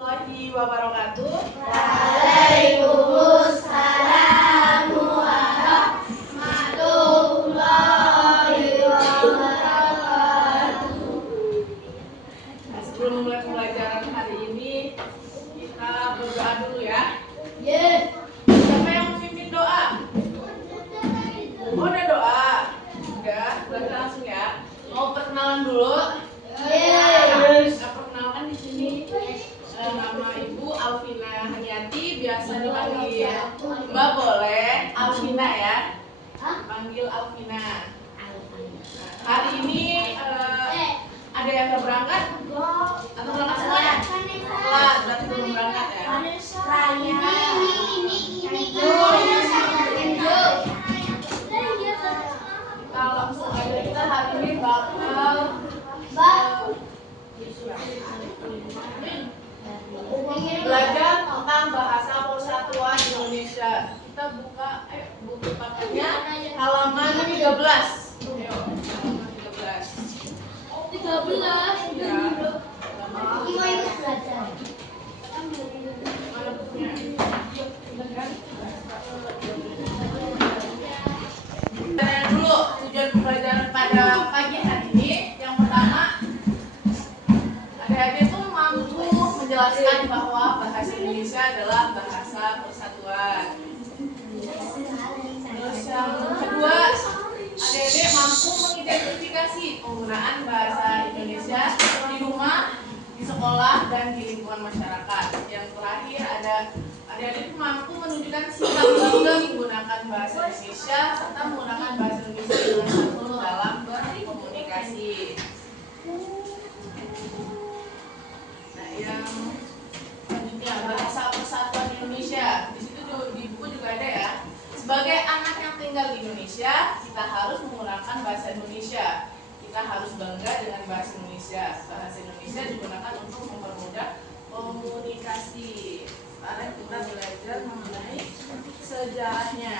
Warahmatullahi wabarakatuh. Waalaikumsalam warahmatullahi wabarakatuh. Nah, sebelum mulai pembelajaran hari ini, kita berdoa dulu ya. Siapa yang memimpin doa? Oh, udah doa. Udah, berarti langsung ya. Mau perkenalan dulu? Nah, perkenalkan di sini nama Ibu Alvina Haniati, biasa dipanggil Mbak, boleh Alvina ya. Panggil Alvina. Nah, hari ini ada yang nggak berangkat? Atau berangkat semuanya? Kelas, berarti belum berangkat ya. Kita langsung aja, kita hari ini bakal belajar tentang bahasa persatuan Indonesia. Kita buka buku paketnya halaman 13. Ayo, halaman 13. Ya. Mana bukunya? Tanya dulu tujuan pembelajaran pada pagi hari ini. Yang pertama, adik-adik tuh mampu menjelaskan bahwa bahasa Indonesia adalah bahasa persatuan. Terus yang kedua, adik-adik mampu mengidentifikasi penggunaan bahasa Indonesia di rumah, di sekolah, dan di lingkungan masyarakat. Yang terakhir, ada adik-adik mampu menunjukkan sikap bangga menggunakan bahasa Indonesia serta menggunakan bahasa Indonesia dengan santun dalam berkomunikasi. Nah, yang selanjutnya bahasa persatuan Indonesia. Di situ di buku juga ada ya. Sebagai anak yang tinggal di Indonesia, kita harus menggunakan bahasa Indonesia. Kita harus bangga dengan bahasa Indonesia. Bahasa Indonesia digunakan untuk mempermudah komunikasi. Sekarang kita belajar mengenai sejarahnya.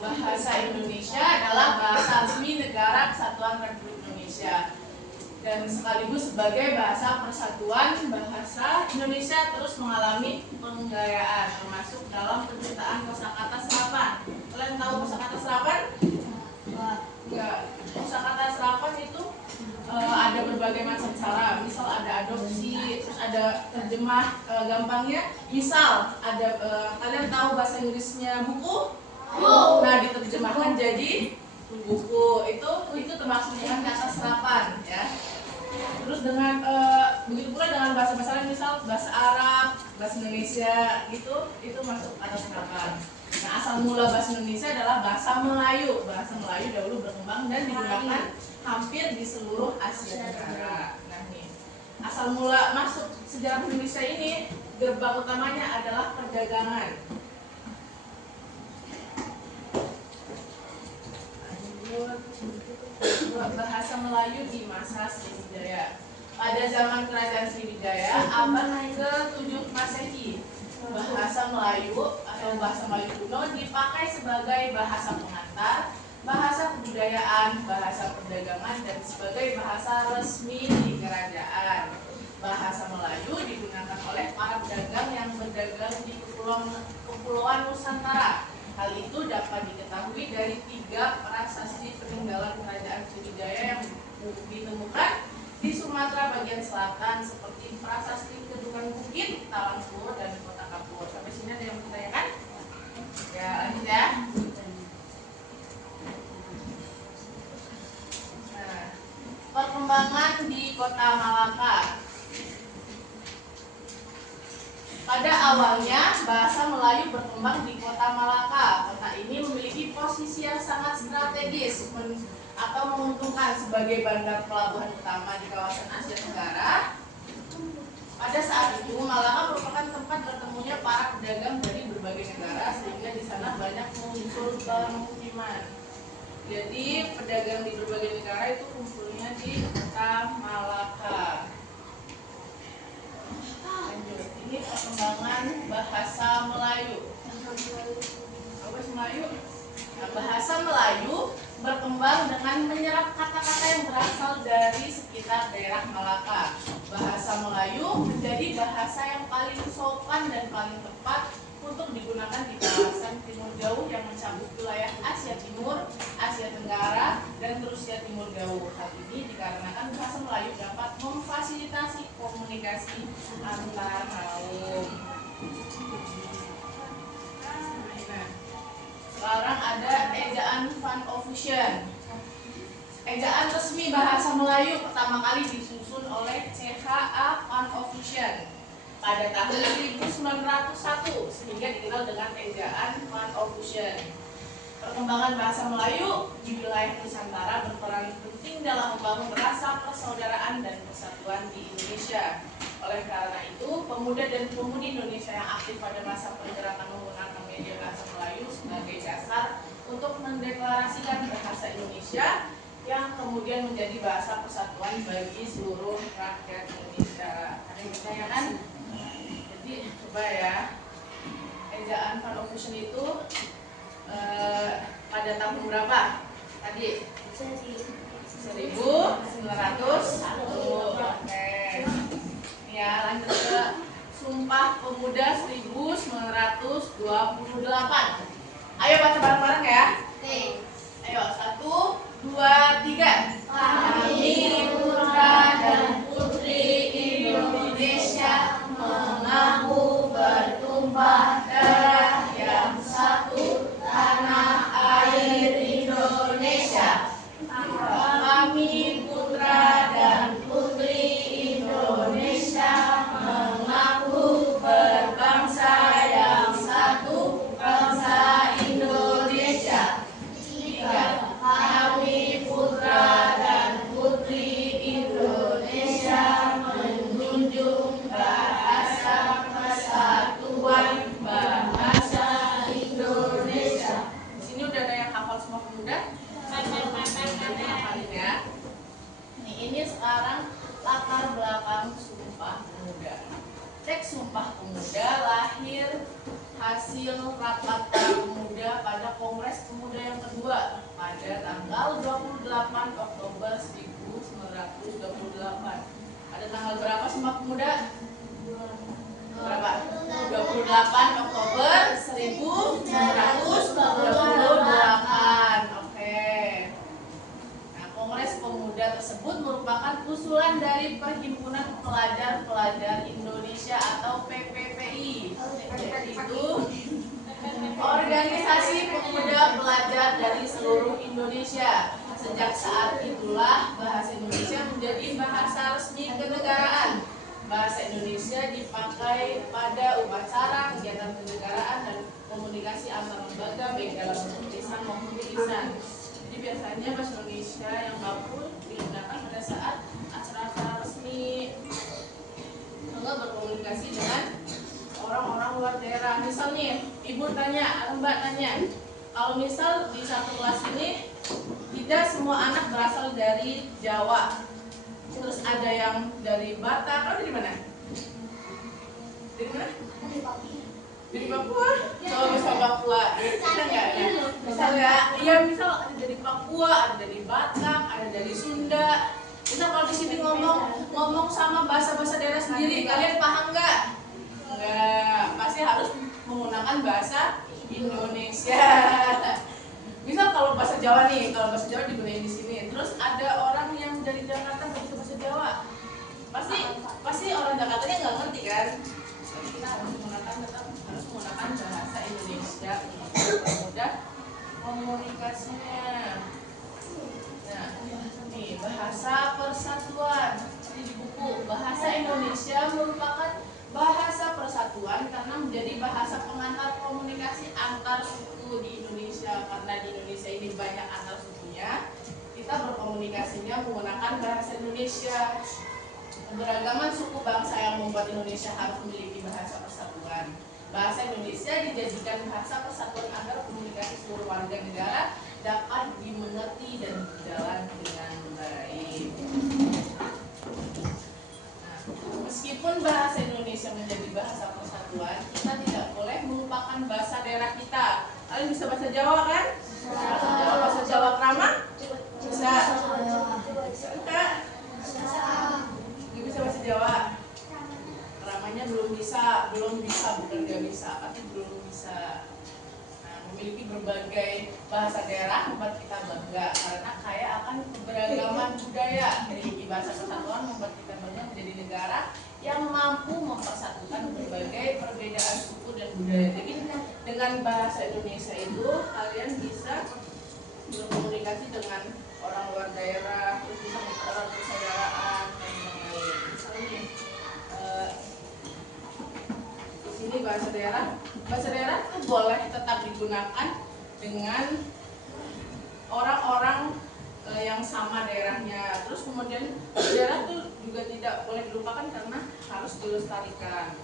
Nah, bahasa Indonesia adalah bahasa resmi Negara Kesatuan Republik Indonesia dan sekaligus sebagai bahasa persatuan. Bahasa Indonesia terus mengalami penggayaan, termasuk dalam penciptaan kosakata serapan. Kalian tahu kosakata serapan? Enggak. Kosakata serapan itu ada berbagai macam cara. Misal ada adopsi, terus ada terjemah. Gampangnya, misal ada kalian tahu bahasa Inggrisnya buku? Nah, diterjemahkan jadi buku. Itu termasuk dengan kata serapan ya. Terus dengan begitu pula dengan bahasa-bahasa lain, misal bahasa Arab, bahasa Indonesia itu masuk kata serapan. Nah, asal mula bahasa Indonesia adalah bahasa Melayu. Bahasa Melayu dahulu berkembang dan digunakan hampir di seluruh Asia Tenggara. Nah, nih asal mula masuk sejarah Indonesia ini, gerbang utamanya adalah perdagangan. Bahasa Melayu di masa Sriwijaya. Pada zaman kerajaan Sriwijaya, abad ke-7 Masehi, bahasa Melayu atau bahasa Melayu kuno dipakai sebagai bahasa pengantar, bahasa kebudayaan, bahasa perdagangan, dan sebagai bahasa resmi di kerajaan. Bahasa Melayu digunakan oleh para pedagang yang berdagang di kepulauan Nusantara. Hal itu dapat diketahui dari 3 prasasti peninggalan kerajaan Sriwijaya yang ditemukan di Sumatera bagian selatan, seperti prasasti Kedungan Bukit, Talangpur, dan Kota Kapur. Sampai sini ada yang bertanyakan? Ya, lanjut ya. Nah, perkembangan di Kota Malaka. Pada awalnya, bahasa Melayu berkembang di Kota Malaka. Kota ini memiliki posisi yang sangat strategis atau menguntungkan sebagai bandar pelabuhan utama di kawasan Asia Tenggara. Pada saat itu, Malaka merupakan tempat bertemunya para pedagang dari berbagai negara, sehingga di sana banyak muncul pemukiman. Jadi, pedagang di berbagai negara itu kumpulnya di Kota Malaka. Lanjut, ini perkembangan bahasa Melayu. Bahasa Melayu. Nah, bahasa Melayu berkembang dengan menyerap kata-kata yang berasal dari sekitar sekitar daerah Malaka. Bahasa Melayu menjadi bahasa yang paling sopan dan paling tepat untuk digunakan di kawasan Timur Jauh yang mencakup wilayah Asia Timur, Asia Tenggara, dan Rusia Timur Jauh. Hal ini dikarenakan bahasa Melayu dapat memfasilitasi komunikasi antar kaum. Nah, sekarang ada ejaan Van Ophusen. Ejaan resmi bahasa Melayu pertama kali disusun oleh C.H.A. Van Ophusen pada tahun 1901 sehingga dikenal dengan ejaan Van Ophusen. Perkembangan bahasa Melayu di wilayah Nusantara berperan penting dalam membangun rasa persaudaraan dan persatuan di Indonesia. Oleh karena itu, pemuda dan pemudi Indonesia yang aktif pada masa pergerakan menggunakan media bahasa Melayu sebagai dasar untuk mendeklarasikan bahasa Indonesia yang kemudian menjadi bahasa persatuan bagi seluruh rakyat Indonesia. Ada yang pertanyaan kan? Jadi coba ya, ejaan Van Ophusen itu pada tahun berapa? Tadi 1901. Oke. Ya, lanjut ke Sumpah Pemuda 1928. Ayo baca bareng-bareng ya. Ayo, 1, 2, 3. Kami putra dan putri Indonesia mengaku bertumpah darah yang satu, tanah air Indonesia. Kami putra dan putri Indonesia mengaku berbangsa yang satu, bangsa Indonesia. 3. Kami putra dan putri Indonesia menjunjung bahasa persatuan bahasa Indonesia. Di sini udah ada yang hafal semua pemuda? Hafalin ya. Ini sekarang latar belakang Sumpah Pemuda. Teks Sumpah Pemuda lahir hasil rapat para pemuda pada Kongres Pemuda yang kedua pada tanggal 28 Oktober 1928. Pada tanggal berapa Sumpah Pemuda? Berapa? 28 Oktober 1928. Oke. Nah, Kongres Pemuda tersebut merupakan usulan dari Perhimpunan Pelajar-Pelajar Indonesia atau PPPI. Yaitu organisasi pemuda pelajar dari seluruh Indonesia. Sejak saat itulah bahasa Indonesia menjadi bahasa resmi kenegaraan. Bahasa Indonesia dipakai pada upacara, kegiatan kenegaraan, dan komunikasi antar lembaga baik dalam bentuk lisan maupun tulisan. Jadi biasanya bahasa Indonesia yang baku digunakan pada saat acara-acara resmi, enggak berkomunikasi dengan orang-orang luar daerah. Misal nih, ibu tanya, atau mbak tanya, kalau misal di satu kelas ini tidak semua anak berasal dari Jawa, terus ada yang dari Batak, kamu dari mana? Dari mana? Dari Papua. Coba misal Papua, bisa nggak ya? Misal nggak? Iya, misal ada dari Papua, ada dari Batak, ada dari Sunda. Misal kalau di sini ngomong sama bahasa daerah sendiri, kalian paham nggak? Nggak, pasti harus menggunakan bahasa Indonesia. Misal kalau bahasa Jawa nih, kalau bahasa Jawa digunain di sini, terus ada orang yang dari Jakarta nggak bisa bahasa Jawa, pasti orang Jakartanya nggak ngerti kan? Jadi kita harus menggunakan bahasa Indonesia untuk mempermudah komunikasinya. Nah, nih bahasa persatuan di buku bahasa Indonesia merupakan bahasa persatuan karena menjadi bahasa pengantar komunikasi antar suku di Indonesia. Karena di Indonesia ini banyak antar sukunya, kita berkomunikasinya menggunakan bahasa Indonesia. Keberagaman suku bangsa yang membuat Indonesia harus memiliki bahasa persatuan. Bahasa Indonesia dijadikan bahasa persatuan agar komunikasi seluruh warga negara dapat dimengerti dan berjalan dengan baik. Meskipun bahasa Indonesia menjadi bahasa persatuan, kita tidak boleh melupakan bahasa daerah kita. Kalian bisa bahasa Jawa kan? Bahasa Jawa krama? Bisa. Bisa enggak? nggak bisa, tapi belum bisa. Nah, memiliki berbagai bahasa daerah membuat kita bangga karena kaya akan keberagaman budaya. Memiliki bahasa persatuan membuat kita bangga menjadi negara yang mampu mempersatukan berbagai perbedaan suku dan budaya. Jadi dengan bahasa Indonesia itu kalian bisa berkomunikasi dengan orang luar daerah, terus bisa mempererat persaudaraan dan lain-lain. Misalnya di sini bahasa daerah itu boleh tetap digunakan dengan orang-orang yang sama daerahnya. Terus kemudian daerah itu juga tidak boleh dilupakan karena harus dilestarikan,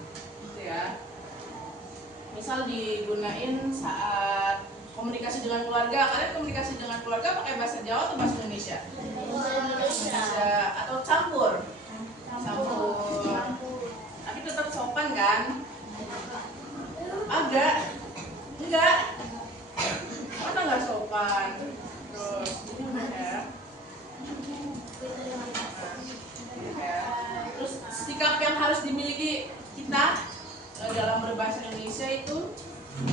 gitu ya. Misal digunain saat komunikasi dengan keluarga. Kalian komunikasi dengan keluarga pakai bahasa Jawa atau bahasa Indonesia? Indonesia atau campur? Tapi tetap sopan kan? Agak? Enggak? Masa nggak sopan? Terus ini ya. Terus sikap yang harus dimiliki kita dalam berbahasa Indonesia itu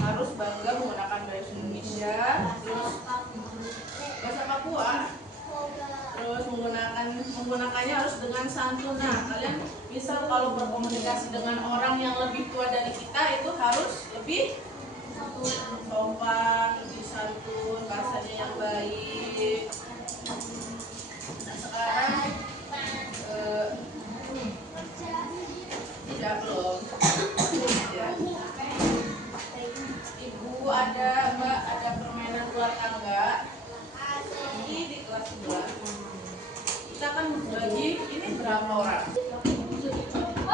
harus bangga menggunakan bahasa Indonesia, terus bahasa Papua, terus menggunakannya harus dengan santun. Nah, kalian misal kalau berkomunikasi dengan orang yang lebih tua dari kita itu harus lebih sopan, lebih santun, bahasanya yang baik. Nah, sekarang tidak belum. Ibu ada, Mbak, ada permainan luar tangga. Ini di kelas 2. Kita akan bagi ini berapa orang?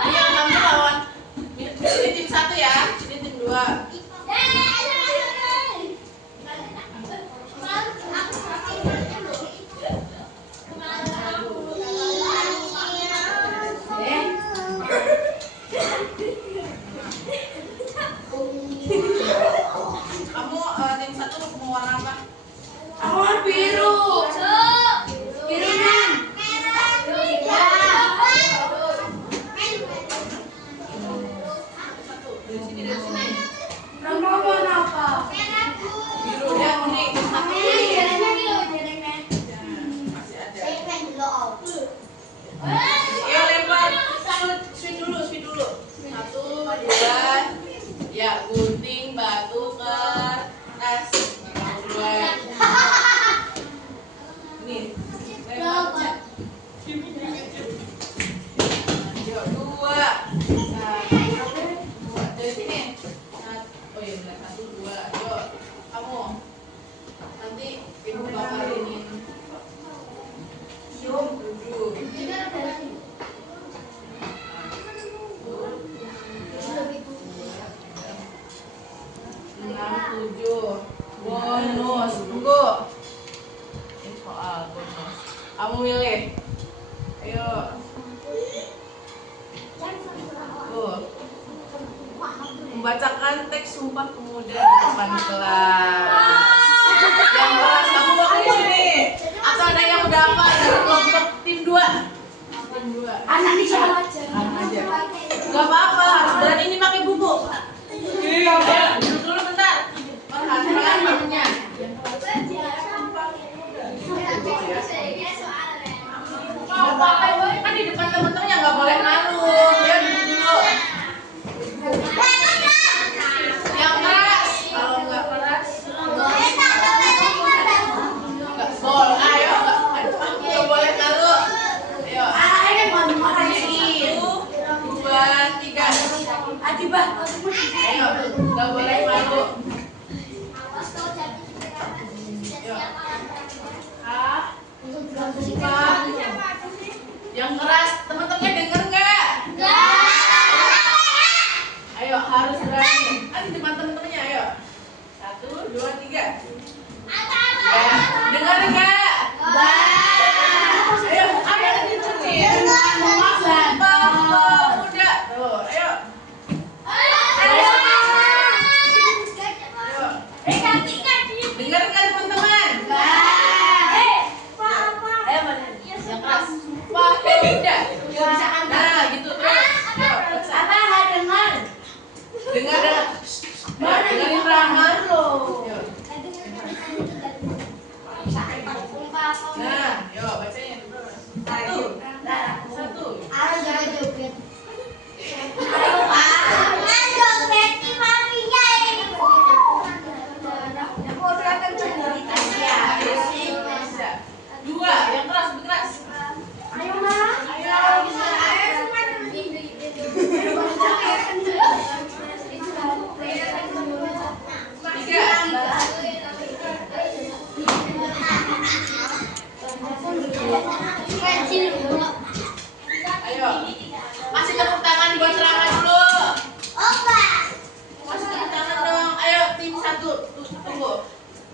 Yang kamu lawan. Ini tim 1 ya, ini tim 2. Kamu tim 1 mau warna apa? Aku warna biru. Biru kan? Dari sini. Kamu warna apa? Biru ya, kuning. Masih ada. Ayo lempar. Swing dulu. 1, 2. Ya, gunting, batu, kertas. Dua. Nih, lempar. Yuk, 2. Dari sini. Oh iya, benar. 1, 2. Yuk, kamu. Nanti ibu bakal ini. Yuk, 7. 7. Bonus. Tunggu. Ini soal bonus. Kamu milih. Ayo. Tuh. Membacakan teks Sumpah Pemuda di depan kelas. Yang kelas kamu waktu di sini. Atau ada yang udah apa dari kelompok tim 2? Tim 2. Anak aja. Gak apa-apa, harus berani ini pakai buku. Iya. Duduk dulu bentar. Perhatikan temennya. Kan di depan temen-temennya nggak boleh malu. Ya duduk dulu. Yang keras. Kalau nggak keras, nggak boleh. Ayo, nggak boleh malu. Ayo. 1, 2, 3. Ayo, nggak boleh malu. Sumpah. Yang keras, teman-teman denger nggak? Ayo, harus berani. Di depan teman-temannya, ayo. 1, 2, 3. Ya, dengar nggak? Ayo, Sumpah Pemuda. Tuh, ayo. Nah, yuk bacanya. Satu. Satu. Dua, yang keras, lebih keras. Ayo, masih tepuk tangan buat Rama dulu. Masih tepuk tangan dong. Ayo tim satu, tunggu.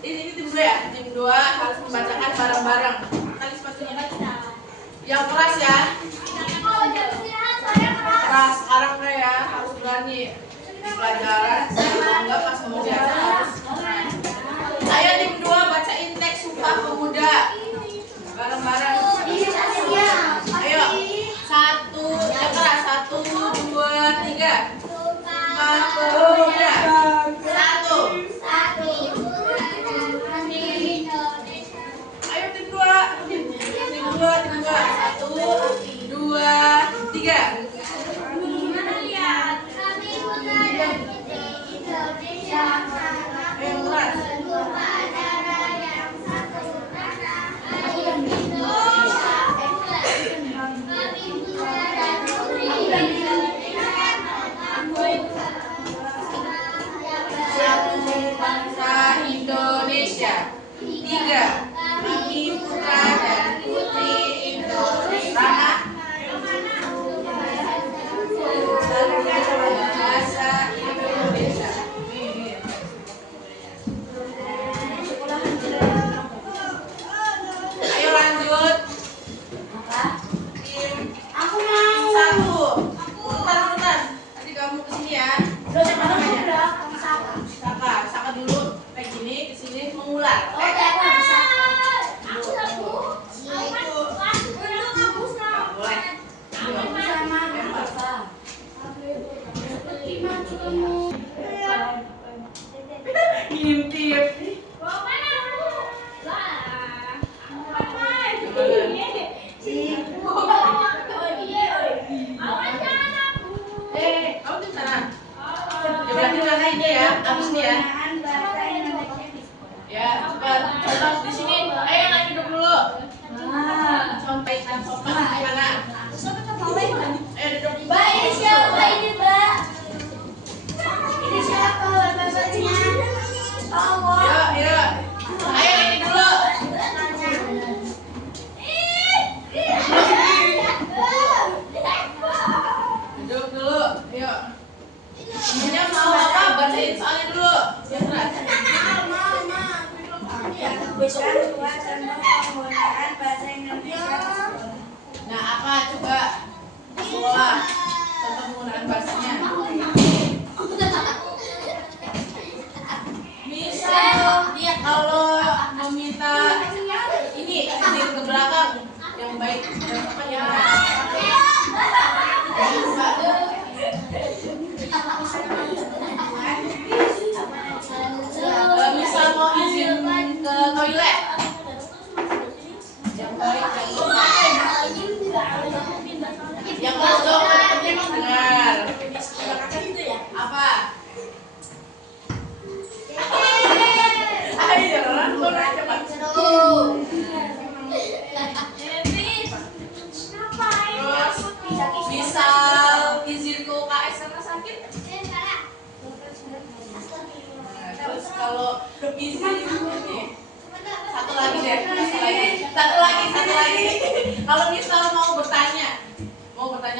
Ini tim dua ya. Tim dua harus membacakan bareng-bareng. Tali sepatunya kan? Yang keras ya. Keras sekarang ya harus berani di pelajaran. Kalau enggak pas mau biasa harus. Ayo tim dua bacain teks Sumpah Pemuda. Bareng-bareng. Ayo. Satu, yang keras. 1, 2, 3. Sumpah Pemuda. 1. Ayo tim dua. Tim dua. 1, 2, 3. Yang keras. Bangsa Indonesia. 3. Kami putra dan putri Indonesia. Bahasa Indonesia. Ayo lanjut. Tim satu. Bentar. Nanti kamu kesini ya. Saka dulu kayak gini, kesini mengular. Ngintip. Kamu di sana? Ya berarti nanti ini ya, abis ini ya. Ya, coba di sini. Ayo lagi duduk dulu. Sampai sopan gimana? Ayo duduk. Ini siapa ini, Mbak? Ini siapa bahasanya? Yuk. Ayo lagi dulu. Duduk dulu. Yuk. Ini mau apa? Bacain soalnya dulu. Yang keras. Penggunaan bahasa Indonesia. Nah, apa coba sekolah contoh penggunaan bahasanya? Misal dia kalau meminta ini hadir ke belakang yang baik dan apa yang misal mau izin ke toilet yang baik yang pojok dengar apa? Ayo orang cepat. Terus misal izin ke UKS karena sakit. Terus kalau izin ini satu lagi. Kalau misal mau bertanya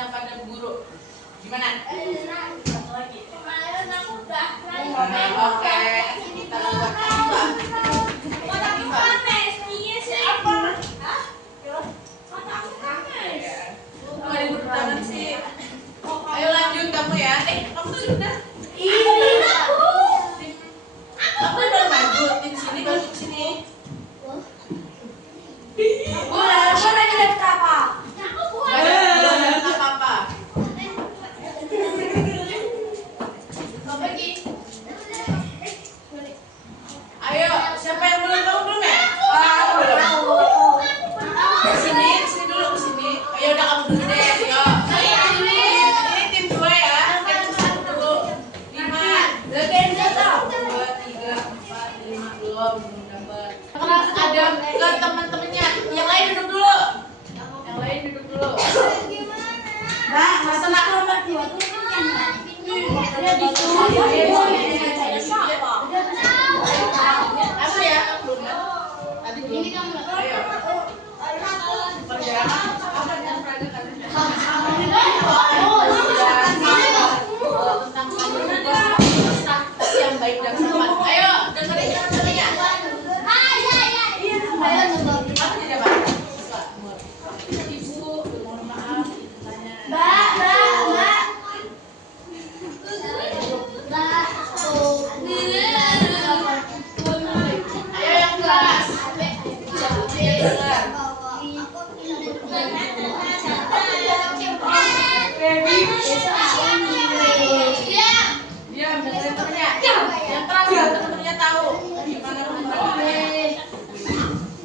pada guru, gimana? Satu lagi. Oke. Kita buat Ayo lanjut kamu ya. Kamu tuh sudah. Kamu udah lanjut tim sini, baru ke sini. Ayo, siapa yang belum? Kamu belum ya? yang baik dan sopan. Ayo dengerin teman-temannya. Apa tidak Pak? Ibu, mohon maaf tanya. Ayo yang kelas. Diam, dengerin temennya. Yang keras biar temen-temennya tahu gimana pembagiannya.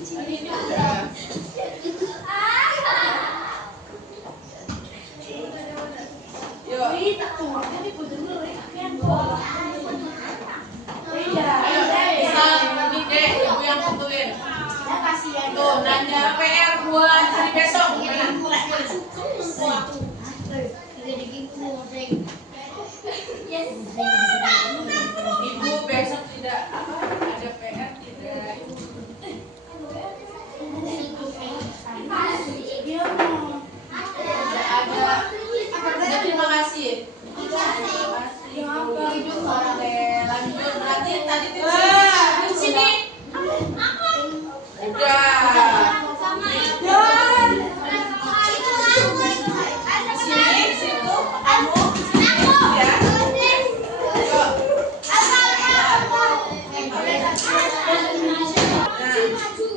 Ini udah. Yuk. Ayo, misal ini deh, ibu yang tentuin. Tuh, nanya PR buat hari besok. Ibu besok tidak ada PR tidak. Tidak ada. Terima kasih. Oke, lanjut. Berarti tadi di sini. Udah. Sini, situ, kamu, ya. Yuk.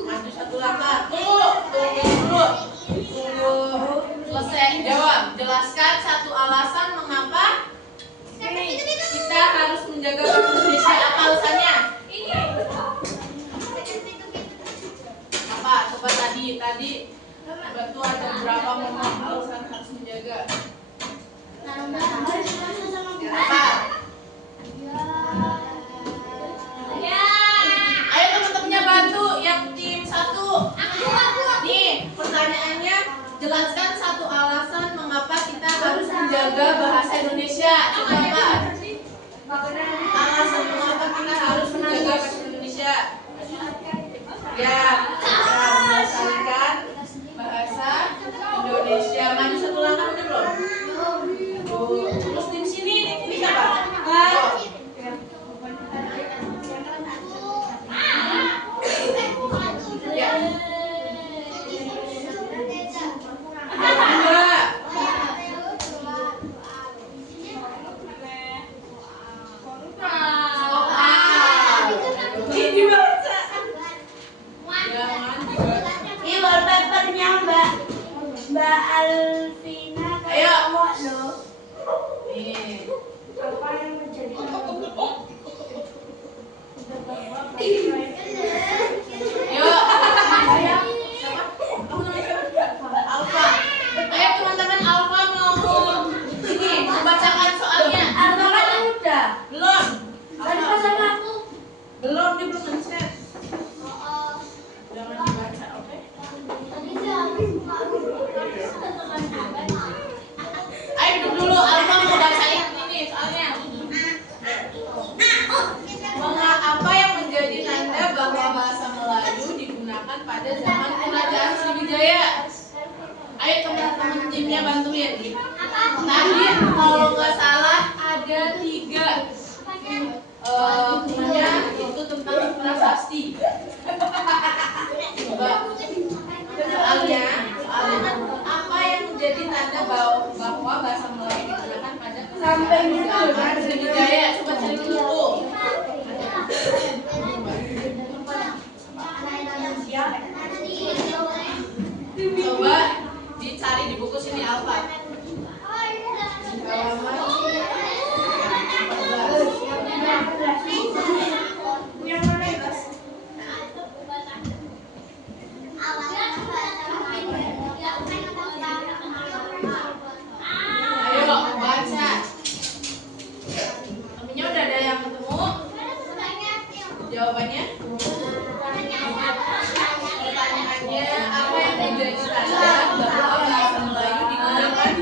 Maju satu langkah. Tunggu. Selesai. Jawab. Jelaskan satu alasan mengapa kita harus menjaga bahasa Indonesia. Apa alasannya? Apa? Coba tadi betul ada berapa momen alasan harus menjaga? Apa? Ayo teman-temannya bantu yang tim 1. Nih pertanyaannya, jelaskan satu alasan mengapa kita harus menjaga bahasa Indonesia. Coba Pak. Alasan mengapa kita harus menjaga bahasa Indonesia? Ya, melestarikan bahasa Indonesia. Maju satu langkah udah belum? Terus tim sini, ini siapa? Ya. Mbak Alvina Ayo. loh. Nih. Apa yang menjadi Yuk. Siapa? Kamu namanya siapa? Alfa. Ayo teman-teman, Alfa mau ini membacakan soalnya. Alfa kan udah. Belum. Tadi pas sama aku. Belum, dia belum men-share. Jangan dibaca, oke? Ayo duduk dulu, Alfa mau bacain ini soalnya. Apa yang menjadi tanda bahwa bahasa Melayu digunakan pada zaman Kerajaan Sriwijaya? Ayo teman-teman timnya bantuin. Tadi kalau nggak salah ada 3. Punya itu tentang prasasti. Coba soalnya apa yang menjadi tanda bahwa bahasa Melayu digunakan pada Kerajaan Sriwijaya? Coba cari dulu. Coba dicari di buku sini Alfa. Ayo baca. Temennya udah ada yang ketemu? Jawabannya? Pertanyaannya, apa yang menjadi tanda bahwa bahasa Melayu digunakan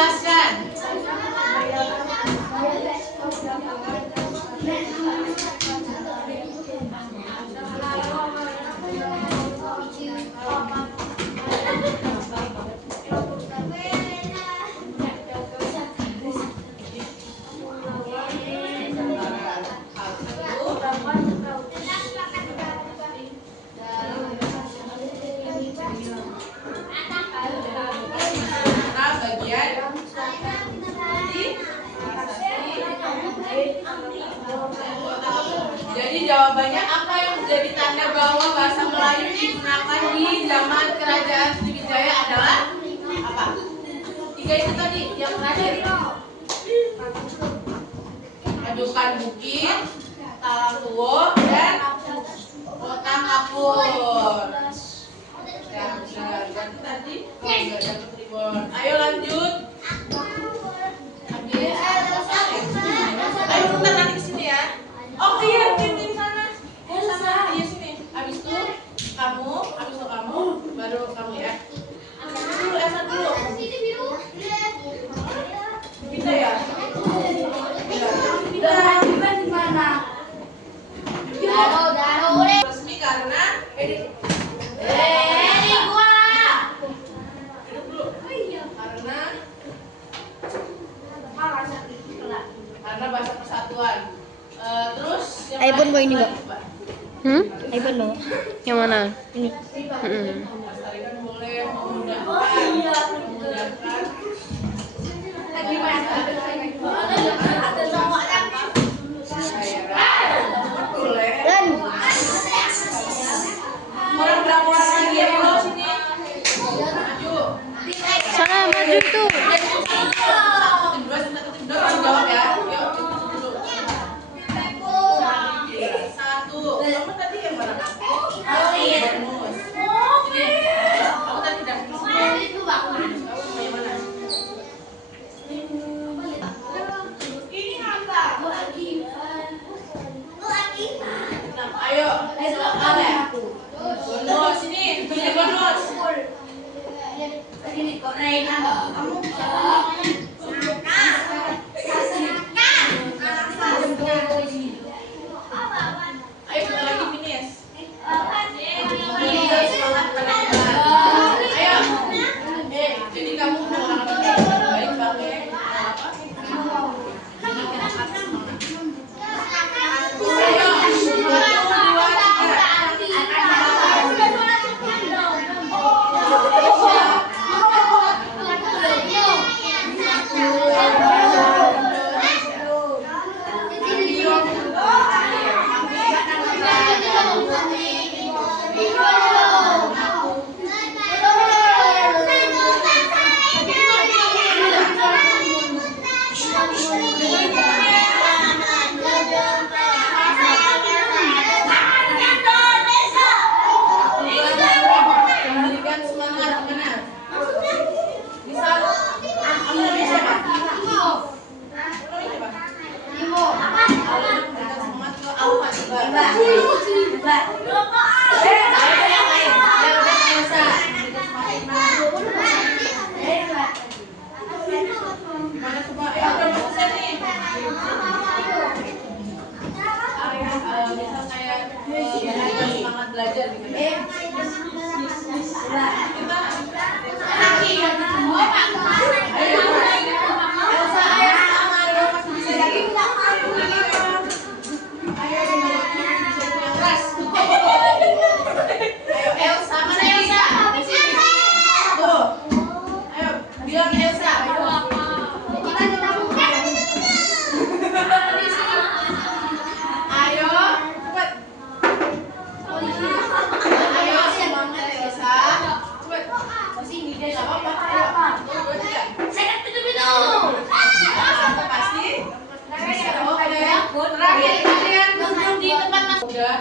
jelaskan. Jadi jawabannya apa yang menjadi tanda bahwa bahasa Melayu digunakan di zaman kerajaan Sriwijaya adalah apa? 3 itu tadi, yang terakhir. Adukan bukit, talang tuwo, dan kota kapur. Ya, benar. Ganti tadi. Oh, enggak ada Tribun. Ayo lanjut. Ayo putar nanti ke sini ya. Oh iya, tim sana. Sana dia sini. Habis itu kamu, baru kamu ya. Elsa dulu. Kita ya. Kita di mana? Resmi karena karena bahasa persatuan. Terus yang iPhone kok ini lain, kok? Mbak? iPhone lo? Yang mana? Ini. Lestarikan boleh memudahkan. Boleh. Orang berapa orang lagi yang mau sini? Maju. Sana maju itu. Jawab ya. Yuk, dulu. 1. Kamu tadi yang mana? Bonus. Kamu tadi udah di sini. Kamu yang mana? Ayo. Bonus sini. Ini bonus. Ayo kita lagi finish. Ayo. Jadi kamu orang baik pakai apa? Ayo. 1, Berikan semangat benar. Misal Indonesia siapa? Berikan semangat ke Alfa coba. Yang lain. Yang udah Elsa. Mana coba? Udah selesai nih. Misal kayak semangat belajar gitu.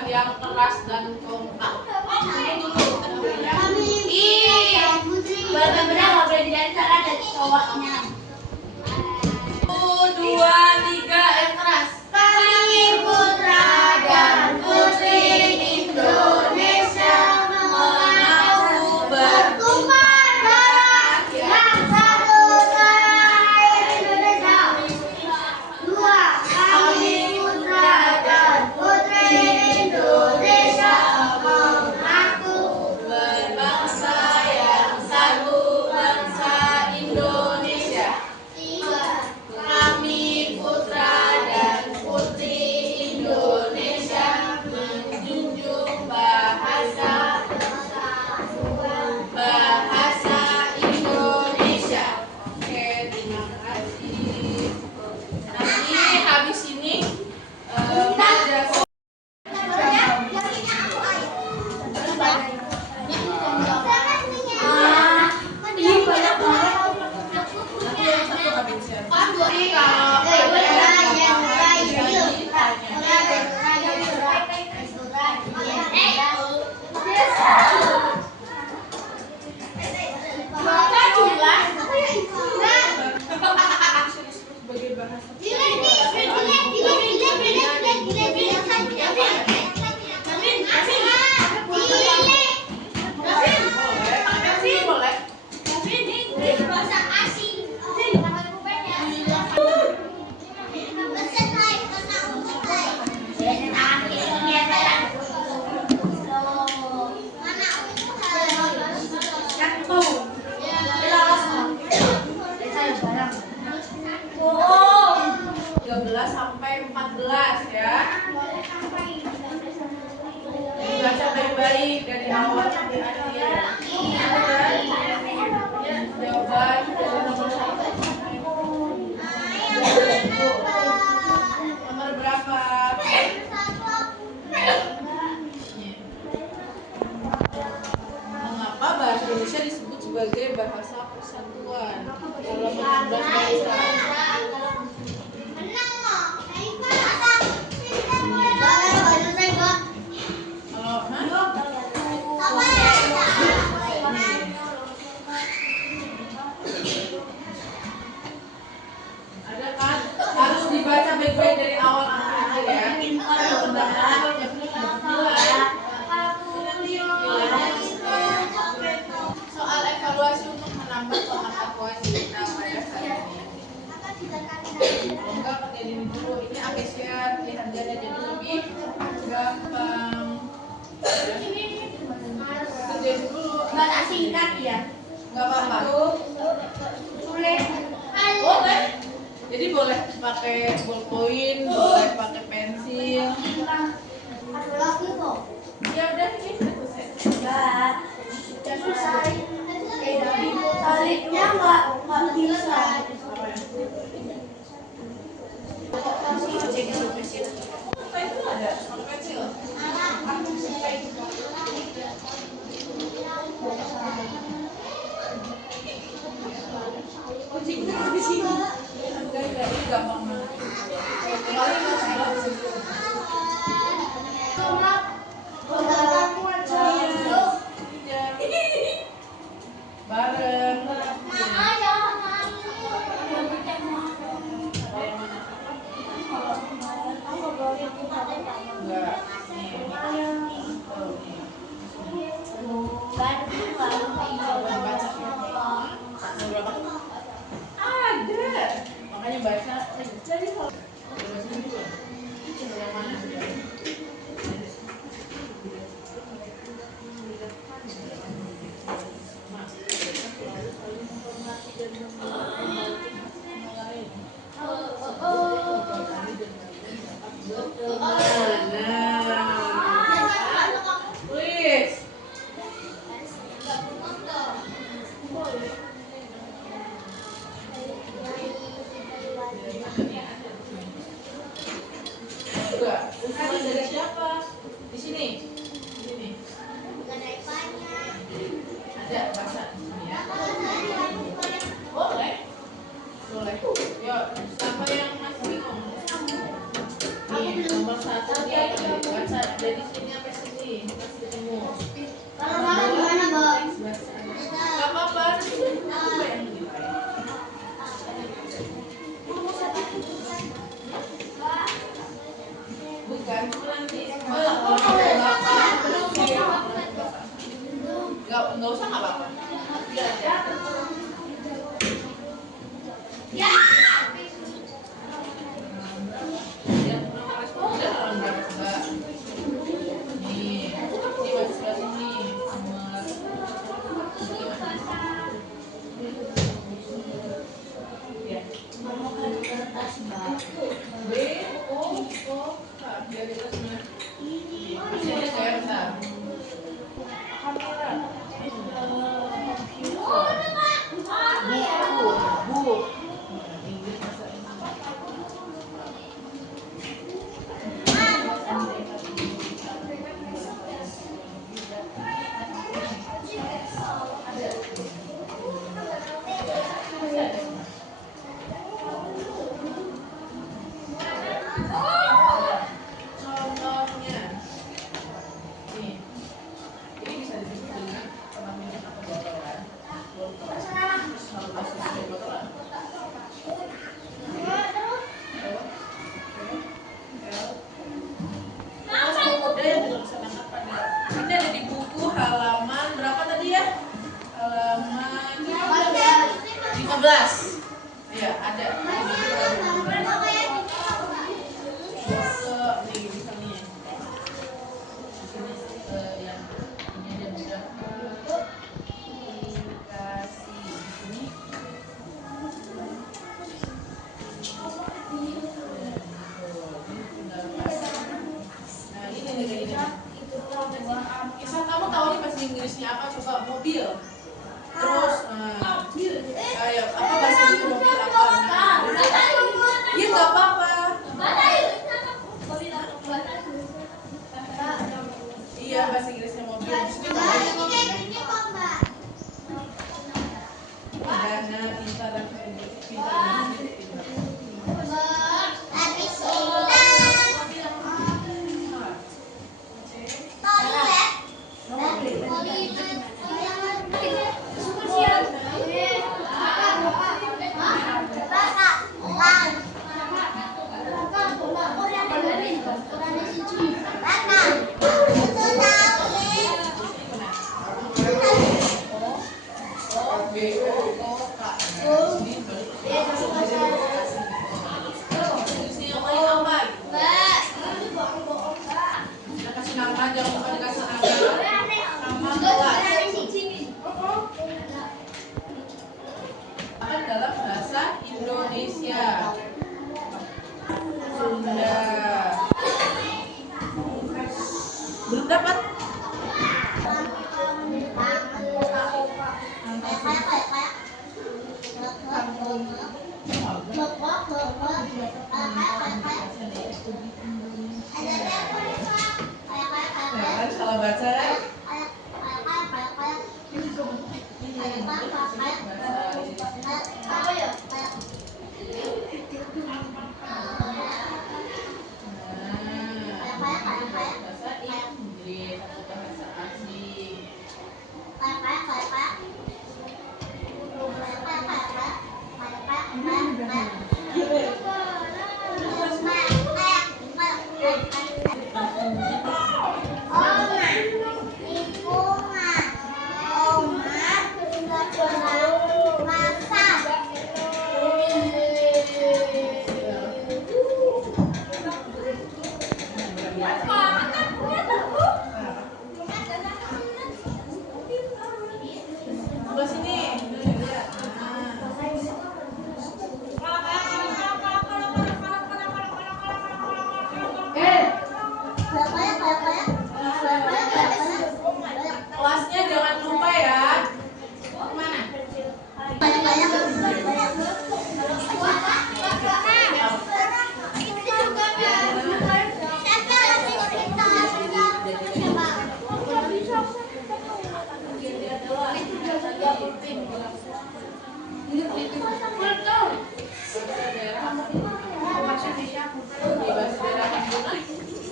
Yang keras dan kompak. Benar-benar nggak boleh dicari cara dari cowoknya. 1, 2, 3, yang keras. Kami putra dan putri Indonesia mengaku bertumpah darah yang satu tanah tuh ABC. Kan dua Jadi kalau sebagai bahasa boleh. Oh. 13 sampai 14 ya. Dibaca baik-baik dari awal sampai akhir. Ya, jawaban dari nomor 1 sampai nomor berapa? Mengapa bahasa Indonesia disebut sebagai bahasa persatuan? Dalam 11 bahasa. Ada kan? Harus dibaca baik-baik dari awal sampai akhir ya. Soal evaluasi untuk menambah pengetahuan kita pada hari ini. Enggak pakai ini dulu. Ini Akesia lihatnya jadi lebih gampang. Kerjain dulu. Bahasa singkat ya. Enggak apa-apa. Sulit. Boleh. Jadi boleh pakai ballpoint, boleh pakai pensil. Ada lagi kok. Ya udah ini selesai. Enggak. Selesai. Tariknya enggak bisa. Apa itu ada pakai pensil? Di sini. Enggak, ini gampang banget. Kemarin mas bareng. Enggak. Ada. Makanya baca. Jadi kalau yang mana? Please. Enggak. Usaha dari siapa? Di sini. Di sini. Ada bahasa di sini ya. Boleh. Boleh. Yuk, siapa yang masih bingung? Nih, nomor 1 nih. Baca dari sini sampai sini. Masih ketemu. Kalau malah gimana, Bang? Gak apa-apa. Apa yang menilai? Bukan, cuma nanti. Nggak usah nggak apa-apa. Ya. Ya, ada. Nih, misalnya. Di sini yang ini ada beberapa aplikasi di sini. Nah, ini nih. Kisah kamu tahu nih bahasa Inggrisnya apa? Coba mobil. Terus, ayo, apa bahasa Inggris mobil apa? Iya nggak apa-apa. Iya bahasa Inggrisnya mobil. Dana pintar dan pintar. Dalam bahasa Indonesia, Sunda. Belum dapat? Jangan salah baca. Kelasnya jangan lupa ya. Kemana?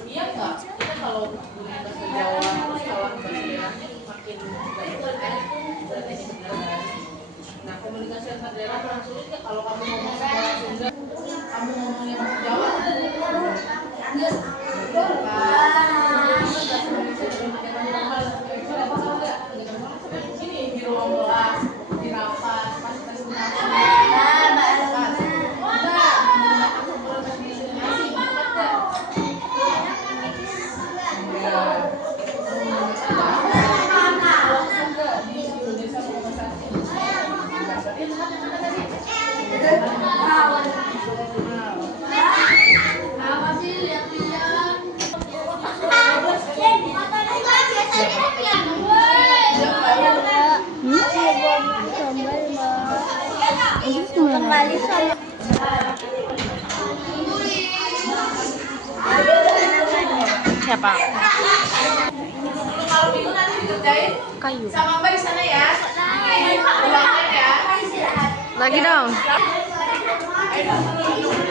Iya nggak? Kita kalau punya bahasa Jawa terus kalau bahasa daerahnya makin baik kan? Berarti ini benar kan? Nah, komunikasi antar daerah kurang sulit ya kalau kamu ngomong bahasa Sunda, kamu ngomongnya bahasa Jawa. Ini di ruang kelas, di rapat, pas Kembali sama Siapa? kalau bingung nanti dikerjain Kayu. sama Mbak di sana ya. Ulangnya ya. Lagi dong. Ayo dulu.